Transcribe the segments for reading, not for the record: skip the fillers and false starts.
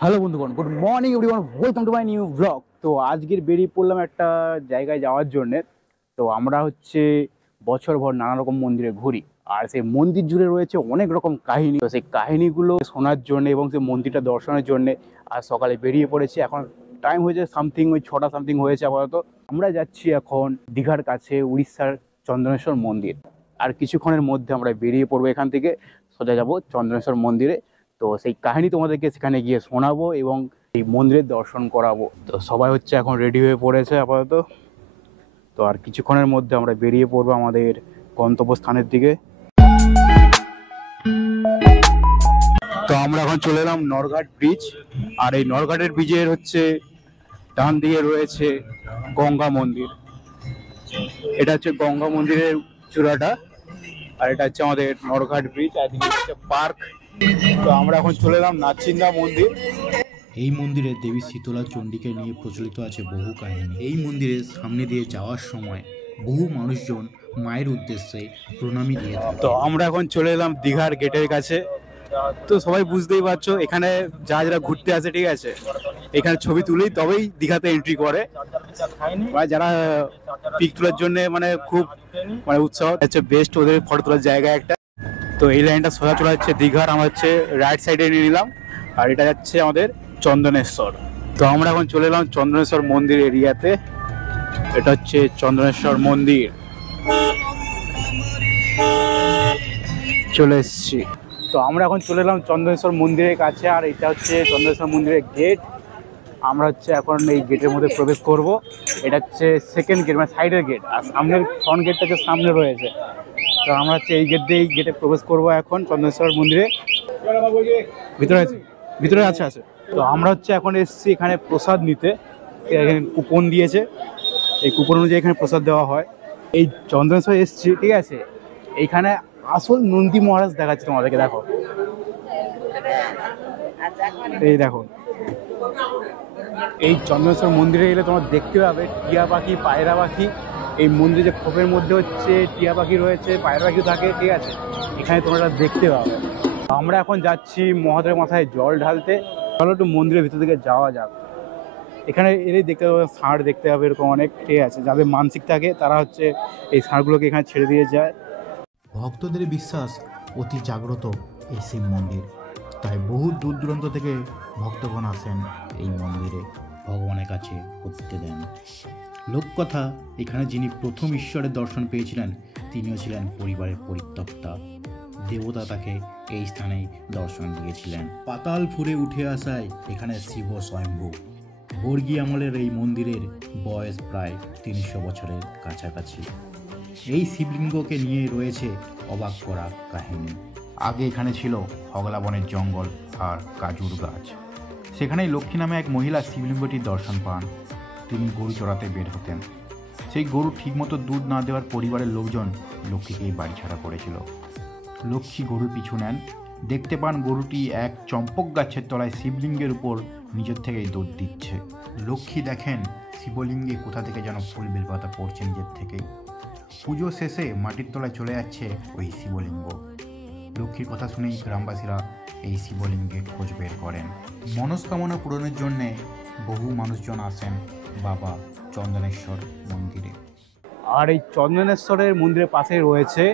Hello বন্ধুগণ, good morning everyone, welcome to my new blog. তো আজকের বেরিয়ে পড়লাম একটা জায়গায় যাওয়ার জন্যে। তো আমরা বছরভর নানা রকম মন্দিরে ঘুরি, আর সেই মন্দির জুড়ে রয়েছে অনেক রকম কাহিনী। তো সেই কাহিনীগুলো শোনার জন্য এবং সেই মন্দিরটা দর্শনের জন্য আজ সকালে বেরিয়ে পড়েছি। এখন টাইম হয়েছে সামথিং ওই 6টা সামথিং হয়েছে আপাতত। আমরা যাচ্ছি এখন দীঘার কাছে উড়িষ্যার চন্দনেশ্বর মন্দির। আর কিছুক্ষণের মধ্যে আমরা বেরিয়ে পড়বো এখান থেকে, সোজা যাবো চন্দনেশ্বর মন্দিরে। তো সেই কাহিনী তোমাদেরকে সেখানে গিয়ে শোনাবো এবং এই মন্দিরের দর্শন করাবো। তো সবাই এখন রেডি হয়ে পড়েছে আপাতত। তো আর কিছুক্ষণের মধ্যে আমরা বেরিয়ে পড়বো আমাদের গন্তব্যস্থানের দিকে। তো আমরা এখন চলে এলাম নরঘাট ব্রিজ। আর এই নরঘাটের ব্রিজের ডান দিকে রয়েছে গঙ্গা মন্দির। এটা গঙ্গা মন্দিরের চূড়াটা, আর এটা আমাদের নরঘাট ব্রিজ, আর এদিকে হচ্ছে পার্ক। তো আমরা এখন চলে এলাম নাচিন্দা মন্দির। এই মন্দিরে দেবী শীতলা চণ্ডীকে নিয়ে প্রচলিত আছে বহু কাহিনী। এই মন্দিরের সামনে দিয়ে যাওয়ার সময় বহু মানুষজন মায়ের উদ্দেশ্যে প্রণামী দিয়ে থাকে। তো আমরা এখন চলে এলাম দীঘার গেটের কাছে। তো সবাই বুঝতেই পারছো, এখানে যারা ঘুরতে আসে, ঠিক আছে, এখানে ছবি তুলেই তবেই দীঘাতে এন্ট্রি করে। যারা পিক তোলার জন্য খুব উৎসাহ, বেস্ট ওদের ফটো তোলার জায়গা একটা। তো এই লাইনটা সোজা চলে যাচ্ছে দীঘার, আমরা রাইট সাইডে নিয়ে নিলাম। আর এটা যাচ্ছে আমাদের চন্দনেশ্বর। তো আমরা এখন চলে এলাম চন্দনেশ্বর মন্দির এরিয়াতে। এটা চন্দনেশ্বর মন্দির, চলে এসছি। তো আমরা এখন চলে এলাম চন্দনেশ্বর মন্দিরের কাছে, আর এটা চন্দনেশ্বর মন্দিরের গেট। আমরা এখন এই গেটের মধ্যে প্রবেশ করব। এটা সেকেন্ড গেট, মানে সাইডের গেট, আর সামনের ফ্রন্ট গেটটা সামনে রয়েছে। তো আমরা এই গেট দিয়ে গেটে প্রবেশ করবো এখন চন্দনেশ্বর মন্দিরে। ভিতরে আছে। তো আমরা এখন এসেছি এখানে প্রসাদ নিতে। এখানে কুপন দিয়েছে, এই কুপন অনুযায়ী এখানে প্রসাদ দেওয়া হয়। এই চন্দনেশ্বর এসেছি, ঠিক আছে, এইখানে আসল নন্দী মহারাজ দেখাচ্ছে তোমাদেরকে। দেখো, এই দেখো, এই চন্দনেশ্বর মন্দিরে গেলে তোমরা দেখতে পাবে টিয়া পাখি, পায়রা পাখি। এই মন্দিরে খোপের মধ্যে টিয়া পাখি রয়েছে, পায়রা পাখি থাকে, ঠিক আছে, এখানে তোমরা দেখতে পাবে। আমরা এখন যাচ্ছি মহাদেবের মাথায় জল ঢালতে। চলো একটু মন্দিরের ভিতর দিকে যাওয়া যাক। এখানে এলেই দেখতে পাবে ষাঁড়, দেখতে পাবে এরকম অনেক, ঠিক আছে, যাদের মানসিক থাকে তারা এই ষাঁড়গুলোকে এখানে ছেড়ে দিয়ে যায়। ভক্তদের বিশ্বাস অতি জাগ্রত এই শিব মন্দির, তাই বহু দূর দূরান্ত থেকে ভক্তগণ আসেন এই মন্দিরে ভগবানের কাছে করতে দেন। লোককথা, এখানে যিনি প্রথম ঈশ্বরের দর্শন পেয়েছিলেন তিনিও ছিলেন পরিবারের পরিত্যক্তা। দেবতা তাকে এই স্থানেই দর্শন দিয়েছিলেন। পাতাল ফুরে উঠে আসায় এখানে শিব স্বয়ম্ভু। বর্গী আমলের এই মন্দিরের বয়স প্রায় 300 বছরের কাছাকাছি। এই শিবলিঙ্গকে নিয়ে রয়েছে অবাক করা কাহিনী। আগে এখানে ছিল হগলা বনের জঙ্গল আর কাজুর গাছ। সেখানেই লক্ষ্মী নামে এক মহিলা শিবলিঙ্গটির দর্শন পান। তিনি গরু চড়াতে বের হতেন। সেই গরু ঠিকমতো দুধ না দেওয়ার পরিবারের লোকজন লক্ষ্মীকেই বাড়ি ছাড়া করেছিল। লক্ষ্মী গরুর পিছু নেন, দেখতে পান গরুটি এক চম্পক গাছের তলায় শিবলিঙ্গের উপর নিজের থেকেই দুধ দিচ্ছে। লক্ষ্মী দেখেন শিবলিঙ্গে কোথা থেকে যেন ফুল বেলপাতা পড়ছে নিজের থেকেই। পুজো শেষে মাটির তলায় চলে যাচ্ছে ওই শিবলিঙ্গ। লক্ষ্মীর কথা শুনেই গ্রামবাসীরা এই শিবলিঙ্গে খোঁজ বের করেন। মনস্কামনা পূরণের জন্যে বহু মানুষজন আসেন বাবা চন্দনেশ্বর মন্দিরে। আর এই চন্দনেশ্বরের মন্দিরের পাশে রয়েছে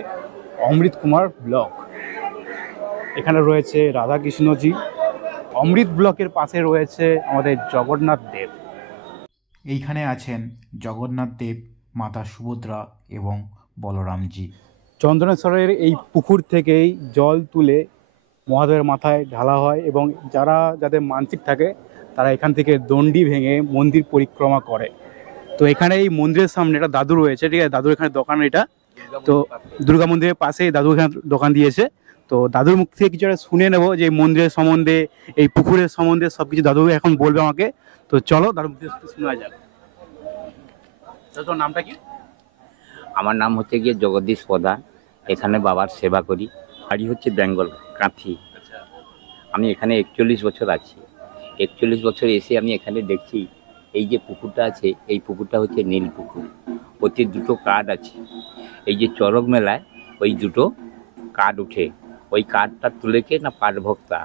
অমৃত কুমার ব্লক। এখানে রয়েছে রাধাকৃষ্ণজি। অমৃত ব্লকের পাশে রয়েছে আমাদের জগন্নাথ দেব। এইখানে আছেন জগন্নাথ দেব, মাতা সুভদ্রা এবং বলরামজি। চন্দনেশ্বরের এই পুকুর থেকেই জল তুলে মহাদেবের মাথায় ঢালা হয়, এবং যাদের মানসিক থাকে তারা এখান থেকে দণ্ডি ভেঙে মন্দির পরিক্রমা করে। তো এখানে এই মন্দিরের সামনে একটা দাদু রয়েছে, ঠিক আছে, দাদুর এখানে দোকান। এটা তো দুর্গা মন্দিরের পাশেই দাদু এখানে দোকান দিয়েছে। তো দাদুর মুখ থেকে কিছু একটা শুনে নেবো, যে এই মন্দিরের সম্বন্ধে, এই পুকুরের সম্বন্ধে সবকিছু দাদু এখন বলবে আমাকে। তো চলো দাদুর মুখ থেকে শোনা যাক। তোর নামটা কি? আমার নাম গিয়ে জগদীশ প্রধান। এখানে বাবার সেবা করি। বাড়ি বেঙ্গল, কাঁথি। আমি এখানে 41 বছর আছি। 41 বছর এসে আমি এখানে দেখছি এই যে পুকুরটা আছে, এই পুকুরটা নীল পুকুর। ওতে দুটো কাঠ আছে। এই যে চড়ক মেলায় ওই দুটো কাঠ উঠে, ওই কাঠটা তুলেকে না পাট ভক্তা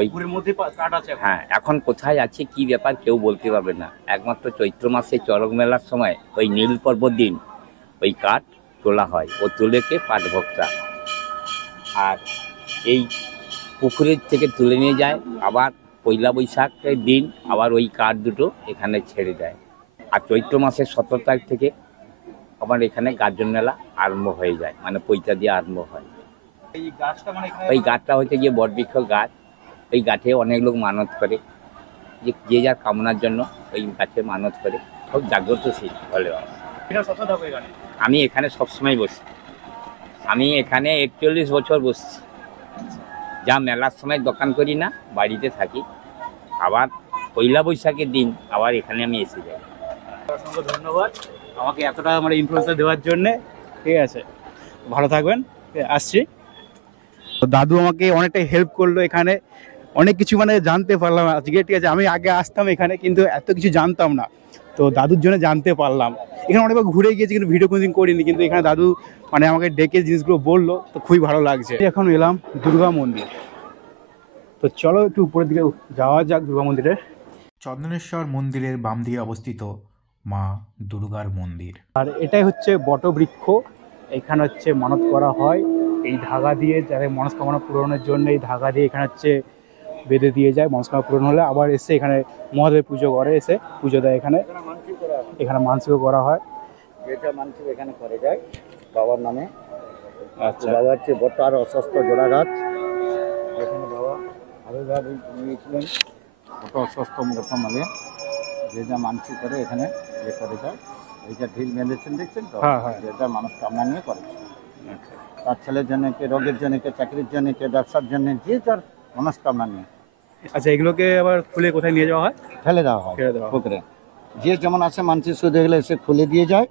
ওই পুকুরের মধ্যে কাঠ আছে এখন? হ্যাঁ, এখন কোথায় আছে কি ব্যাপার কেউ বলতে পারবে না। একমাত্র চৈত্র মাসে চড়ক মেলার সময় ওই নীল পর্বর দিন ওই কাঠ তোলা হয়, ও তুলেকে পাট ভক্তা। আর এই পুকুরের থেকে তুলে নিয়ে যায়, আবার পয়লা বৈশাখের দিন আবার ওই কাঠ দুটো এখানে ছেড়ে দেয়। আর চৈত্র মাসের 17 তারিখ থেকে আবার এখানে গাজন মেলা আরম্ভ হয়ে যায়, মানে পৈতা দিয়ে আরম্ভ হয়। এই গাছটা মানে এখানে ওই গাছটা হচ্ছে গিয়ে বটবৃক্ষ গাছ। ওই গাছে অনেক লোক মানত করে, যে যার কামনার জন্য ওই গাছে মানত করে, খুব জাগ্রতশীল বলে বাবা। এখানে সবসময় থাকো এখানে? আমি এখানে সবসময় বসি, আমি এখানে 41 বছর বসছি। যা মেলার সময় দোকান করি না, বাড়িতে থাকি। আবার পয়লা বৈশাখের দিন আবার এখানে আমি এসে যাই। অসংখ্য ধন্যবাদ আমাকে এতটা মানে ইনফ্লুয়েন্সার দেওয়ার জন্য। ঠিক আছে, ভালো থাকবেন। আসছি। তো দাদু আমাকে অনেকটাই হেল্প করলো, এখানে অনেক কিছু মানে জানতে পারলাম আজকে। ঠিক আছে, আমি আগে আসতাম এখানে কিন্তু এত কিছু জানতাম না, তো দাদুর জন্য জানতে পারলাম। এখানে অনেকবার ঘুরে গিয়েছি কিন্তু ভিডিও কোনোদিন করিনি, কিন্তু এখানে দাদু মানে আমাকে ডেকে জিনিসগুলো বললো, তো খুবই ভালো লাগছে। এখন এলাম দুর্গা মন্দির, তো চলো একটু উপরের দিকে যাওয়া যাক দুর্গা মন্দিরে। চন্দনেশ্বর মন্দিরের বাম দিকে অবস্থিত মা দুর্গার মন্দির। আর এটাই হচ্ছে বটবৃক্ষ, এখানে হচ্ছে মানত করা হয় এই ধাগা দিয়ে, যাদের মনস্কামনা পূরণের জন্য এই ধাগা দিয়ে এখানে হচ্ছে বেঁধে দিয়ে যায়। মনস্কামনা পূরণ হলে আবার এসে এখানে মহাদেবের পুজো করে, এসে পুজো দেয় এখানে। এখানে মানসিকও করা হয়, যেটা মানসিক এখানে করে যায় বাবার নামে। আচ্ছা, বাবা হচ্ছে বট আর অস্বস্থ জোড়া গাছ, এখানে বাবা আবির্ভাব নিয়েছিলেন। বট অস্বস্থ প্রথম আগে যে যা মানসিক করে এখানে ইয়ে করে যায়। এইটা ঢিল মেলেছেন দেখছেন তো, হ্যাঁ, হ্যাঁ। যেটা মানুষ কামনা নিয়ে করে। তার ছেলের জন্য, কে রোগের জন্য, কে চাকরির জন্য, কে ব্যবসার জন্য, যে যার মনস্কামনা নিয়ে আচ্ছা, এগুলোকে আবার খুলে কোথায় নিয়ে যাওয়া হয়? ফেলে দেওয়া হয় ফেলে দেওয়া হয়। পুকুরে। যে যেমন আসে মানসিক শুধু এগুলো এসে খুলে দিয়ে যায়,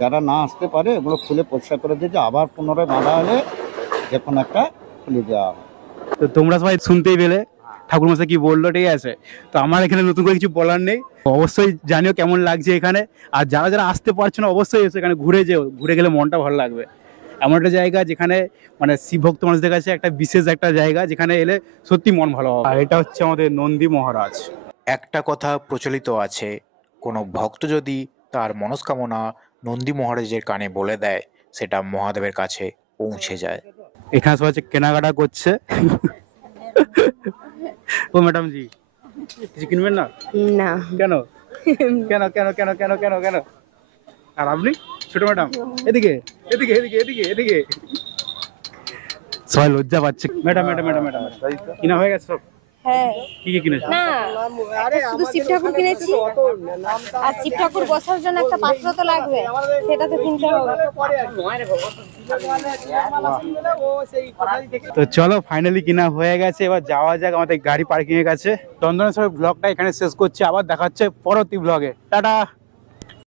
যারা না আসতে পারে এগুলো খুলে পরিষ্কার করে দিয়ে যায়, আবার পুনরায় বাঁধা হলে যে কোনো একটা খুলে দেওয়া হয়। তো তোমরা সবাই শুনতেই পেলে ঠাকুরমশাই কি বললো। ঠিক আছে, তো আমার এখানে নতুন করে কিছু বলার নেই। অবশ্যই জানিও কেমন লাগছে এখানে, আর যারা যারা আসতে পারছো না অবশ্যই এসে এখানে ঘুরে যেও, ঘুরে গেলে মনটা ভালো লাগবে। এমন একটা জায়গা যেখানে মানে শিবভক্ত মানুষদের কাছে একটা বিশেষ একটা জায়গা, যেখানে এলে সত্যি মন ভালো হবে। আর এটা হচ্ছে আমাদের নন্দী মহারাজ। একটা কথা প্রচলিত আছে, কোনো ভক্ত যদি তার মনস্কামনা নন্দী মহারাজের কানে বলে দেয়, সেটা মহাদেবের কাছে পৌঁছে যায়। এখানে সবাই হচ্ছে কেনাকাটা করছে। ও ম্যাডাম জি, কিছু কিনবেন না? না কেন কেন কেন কেন কেন কেন কেন? আর আপনি ছোট ম্যাডাম, এদিকে এদিকে এদিকে এদিকে এদিকে। সবাই লজ্জা পাচ্ছে। ম্যাডাম ম্যাডাম ম্যাডাম ম্যাডাম কিনা হয়ে গেছে সব? হ্যাঁ কি কি কিনেছে? না শুধু শিব ঠাকুর কিনেছি, আর শিব ঠাকুর বসার জন্য একটা পাত্র তো লাগবে, সেটা তো কিনতে হবে। তো চলো ফাইনালি কিনা হয়ে গেছে, এবার যাওয়া যাক। আমাদের গাড়ি পার্কিং এর কাছে। চন্দনেশ্বরের ব্লগটা এখানে শেষ করছি, আবার দেখা হচ্ছে পরবর্তী ব্লগে। টাটা।